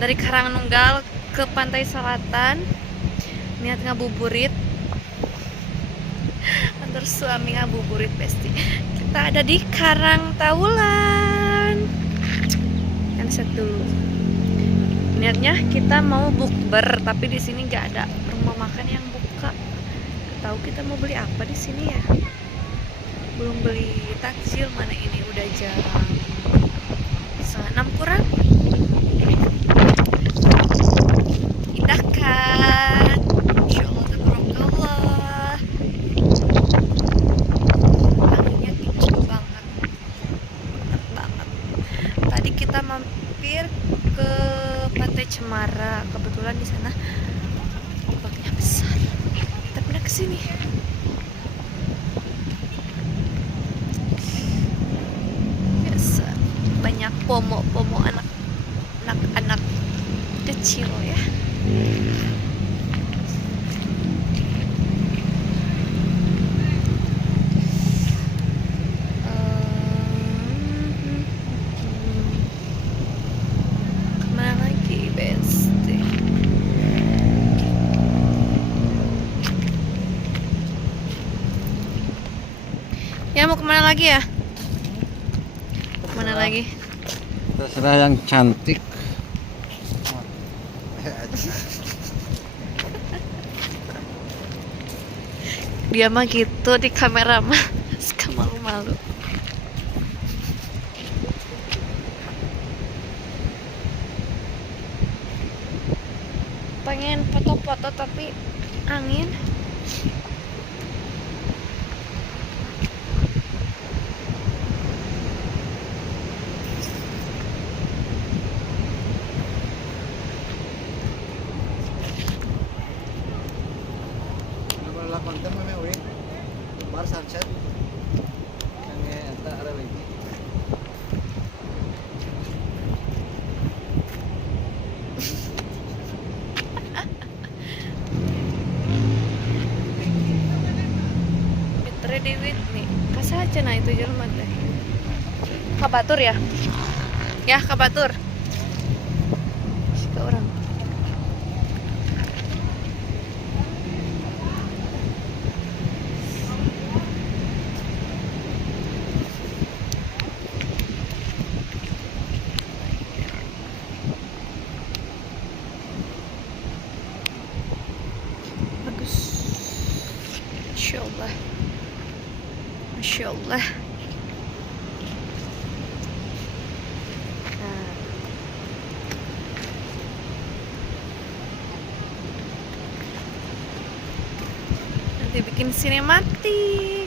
dari Karangnunggal ke pantai selatan, niat ngabuburit antar suami ngabuburit pasti. Kita ada di Karang Tawulan. Handset dulu. Niatnya kita mau bukber, tapi di sini nggak ada rumah makan yang buka. Nggak tahu kita mau beli apa di sini ya. Belum beli takjil, mana ini udah jam 5:30 kurang. Indah kan? Insya Allah, tabarakallah. Anginnya kenceng banget, enak banget. Tadi kita mampir ke Pantai Cemara, kebetulan di sana ombaknya besar. Kita pindah ke sini. Biasa banyak pomo anak kecil ya. Kemana lagi, Besti? Ya, mau kemana lagi ya? Kemana lagi? Terserah yang cantik. Dia mah gitu di kamera mah suka malu-malu. Pengen foto-foto tapi angin. Konten mana uring? Bar sunset. Kange eta ada lagi. Fitre Dewi nih. Kasa aja nah itu jelema teh. Kabatur ya? Ya, kabatur. Suka orang. Bagus. Masya Allah. Masya Allah. Nah. Nanti bikin sinematik.